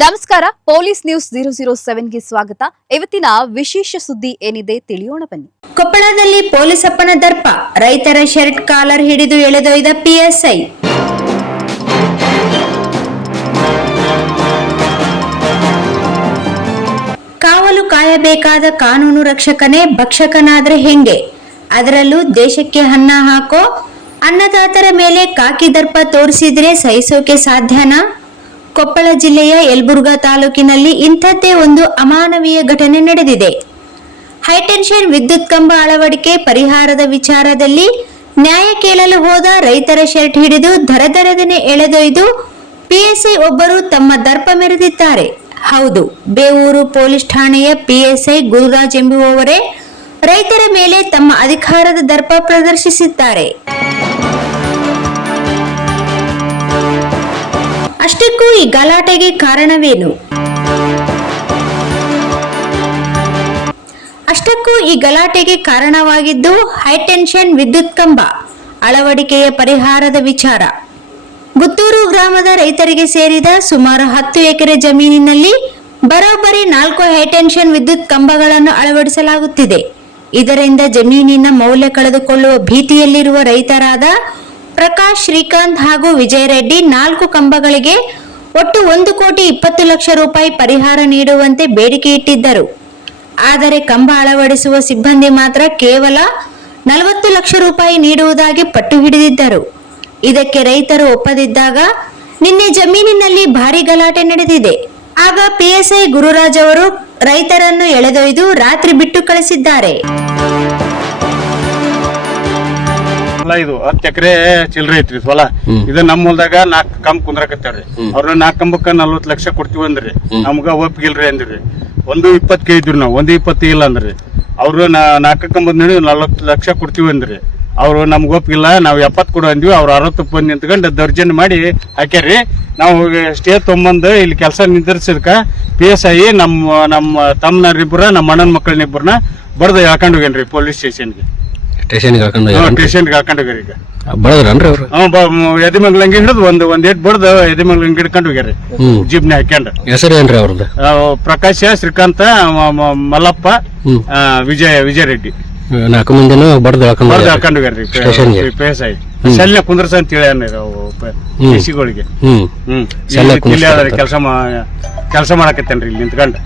ನಮಸ್ಕಾರ, police news 007ಗೆ ಸ್ವಾಗತ. ಇವತ್ತಿನ ವಿಶೇಷ ಸುದ್ದಿ ಏನಿದೆ ತಿಳಿಯೋಣ ಬನ್ನಿ. ಕೊಪ್ಪಳದಲ್ಲಿ ಪೊಲೀಸಪ್ಪನ ದರ್ಪ, ರೈತರ ಶರ್ಟ್ ಕಾಲರ್ ಹಿಡಿದು ಎಳೆದೊಯ್ದ ಪಿಎಸ್ಐ. ಕಾವಲು ಕಾಯಬೇಕಾದ ಕಾನೂನು ರಕ್ಷಕನೇ ಭಕ್ಷಕನಾದ್ರೆ ಹೆಂಗೆ? ಅದರಲ್ಲೂ ದೇಶಕ್ಕೆ ಅನ್ನ ಹಾಕೋ ಅನ್ನದಾತರ ಮೇಲೆ ಕಾಕಿ ದರ್ಪ ತೋರಿಸಿದ್ರೆ ಸಹಿಸೋಕೆ ಸಾಧ್ಯನಾ? ಕೊಪ್ಪಳ ಜಿಲ್ಲೆಯ ಯಲಬುರ್ಗಾ ತಾಲೂಕಿನಲ್ಲಿ ಇಂಥದ್ದೇ ಒಂದು ಅಮಾನವೀಯ ಘಟನೆ ನಡೆದಿದೆ. ಹೈಟೆನ್ಷನ್ ವಿದ್ಯುತ್ ಕಂಬ ಅಳವಡಿಕೆ ಪರಿಹಾರದ ವಿಚಾರದಲ್ಲಿ ನ್ಯಾಯ ಕೇಳಲು ಹೋದ ರೈತರ ಶರ್ಟ್ ಹಿಡಿದು ದರದರದನೆ ಎಳೆದೊಯ್ದು ಪಿಎಸ್ಐ ಒಬ್ಬರು ತಮ್ಮ ದರ್ಪ ಮೆರೆದಿದ್ದಾರೆ. ಹೌದು, ಬೇವೂರು ಪೊಲೀಸ್ ಠಾಣೆಯ ಪಿಎಸ್ಐ ಗುರುರಾಜ್ ಎಂಬುವವರೇ ರೈತರ ಮೇಲೆ ತಮ್ಮ ಅಧಿಕಾರದ ದರ್ಪ ಪ್ರದರ್ಶಿಸಿದ್ದಾರೆ. ಅಷ್ಟಕ್ಕೂ ಈ ಗಲಾಟೆಗೆ ಕಾರಣವೇನು? ಕಾರಣವಾಗಿದ್ದು ಹೈಟೆನ್ಷನ್ ವಿದ್ಯುತ್ ಕಂಬ ಅಳವಡಿಕೆಯ ಪರಿಹಾರದ ವಿಚಾರ. ಗುತ್ತೂರು ಗ್ರಾಮದ ರೈತರಿಗೆ ಸೇರಿದ ಸುಮಾರು 10 ಎಕರೆ ಜಮೀನಿನಲ್ಲಿ ಬರೋಬ್ಬರಿ 4 ಹೈಟೆನ್ಷನ್ ವಿದ್ಯುತ್ ಕಂಬಗಳನ್ನು ಅಳವಡಿಸಲಾಗುತ್ತಿದೆ. ಇದರಿಂದ ಜಮೀನಿನ ಮೌಲ್ಯ ಕಳೆದುಕೊಳ್ಳುವ ಭೀತಿಯಲ್ಲಿರುವ ರೈತರಾದ ಪ್ರಕಾಶ್, ಶ್ರೀಕಾಂತ್ ಹಾಗೂ ವಿಜಯ ರೆಡ್ಡಿ 4 ಕಂಬಗಳಿಗೆ ಒಟ್ಟು 1,20 ಲಕ್ಷ ರೂಪಾಯಿ ಪರಿಹಾರ ನೀಡುವಂತೆ ಬೇಡಿಕೆ ಇಟ್ಟಿದ್ದರು. ಆದರೆ ಕಂಬ ಅಳವಡಿಸುವ ಸಿಬ್ಬಂದಿ ಮಾತ್ರ ಕೇವಲ 40 ಲಕ್ಷ ರೂಪಾಯಿ ನೀಡುವುದಾಗಿ ಪಟ್ಟು ಹಿಡಿದಿದ್ದರು. ಇದಕ್ಕೆ ರೈತರು ಒಪ್ಪದಿದ್ದಾಗ ನಿನ್ನೆ ಜಮೀನಿನಲ್ಲಿ ಭಾರಿ ಗಲಾಟೆ ನಡೆದಿದೆ. ಆಗ ಪಿಎಸ್ಐ ಗುರುರಾಜ್ ಅವರು ರೈತರನ್ನು ಎಳೆದೊಯ್ದು ರಾತ್ರಿ ಬಿಟ್ಟು ಕಳಿಸಿದ್ದಾರೆ. ಇದು 10 ಎಕರೆ ಚಿಲ್ಲರೆ ಐತ್ರಿ ಹೊಲ. ಇದು ನಮ್ಮ ಹೊಲದಾಗ 4 ಕಂಬ ಕುಂದ್ರಾಕತ್ತಾರ್ರಿ. ಅವ್ರನ್ನ 4 ಕಂಬಕ್ಕ 40 ಲಕ್ಷ ಕೊಡ್ತೀವಿ ಅಂದ್ರಿ. ನಮ್ಗ ಒಪ್ಪಿಗಿಲ್ರಿ ಅಂದ್ರಿ. 1,20 ಕೇಳಿದ್ರಿ ನಾವು, 1,20 ಇಲ್ಲ ಅಂದ್ರಿ. ಅವ್ರು 4 ಕಂಬದ ನೋಡಿ 40 ಲಕ್ಷ ಕೊಡ್ತೀವಿ ಅಂದ್ರಿ. ಅವ್ರು ನಮ್ಗೆ ಒಪ್ಪಿಲ್ಲ, ನಾವು 70 ಕೊಡು ಅಂದ್ವಿ. ಅವ್ರು 60 ಬಂದು ನಿಂತ್ಕೊಂಡು ದೌರ್ಜನ್ಯ ಮಾಡಿ ಹಾಕ್ಯಾರ್ರಿ. ನಾವು ಸ್ಟೇ ತೊಗೊಂಬಂದು ಇಲ್ಲಿ ಕೆಲಸ ನಿರ್ಧರಿಸಿದ್ಕ PSI ನಮ್ಮ ತಮ್ಮನರಿಬ್ಬರ ನಮ್ಮ ಅಣ್ಣನ ಮಕ್ಕಳನ್ನಿಬ್ಬರನ್ನ ಬಡ್ದು ಹೇಳ್ಕೊಂಡು ಹೋಗ್ಯಾನ್ರಿ ಪೊಲೀಸ್ ಸ್ಟೇಷನ್ಗೆ. ಸ್ಟೇಷನ್ಗೆ ಹಾಕೊಂಡು ಹೋಗ್ಯಾರ. ಈಗ ಬಡದ್ರನ್ರಿ ಅವ್ರು? ಎದಿಮಂಗ್ಲಂಗಿ ಹಿಡಿದು ಒಂದ್ ಏಟ್ ಬಡ್ದು ಎದಿಮಂಗ್ಲಂಗಿ ಹಿಡ್ಕೊಂಡು ಹೋಗ್ಯಾರ ಜೀಬ್ನ ಹಾಕ್ಯಂಡು. ಹೆಸರು ಏನ್ರಿ ಅವ್ರದ್ದು? ಪ್ರಕಾಶ, ಶ್ರೀಕಾಂತ, ಮಲ್ಲಪ್ಪ, ವಿಜಯ ರೆಡ್ಡಿ 4 ಮಂದಿನೂ ಬಡ್ದು ಹಾಕೊಂಡು ಹೋಗ್ಯಾರ್ರಿ PSI. ಶಲ್ಯ ಕುಂದ್ರಸ ಅಂತ ಹೇಳಿ ಪಿಸಿಗಳಿಗೆ ಕೆಲಸ ಮಾಡಕತ್ತೇನ್ರಿ ಇಲ್ಲಿ ನಿಂತ್ಕೊಂಡು.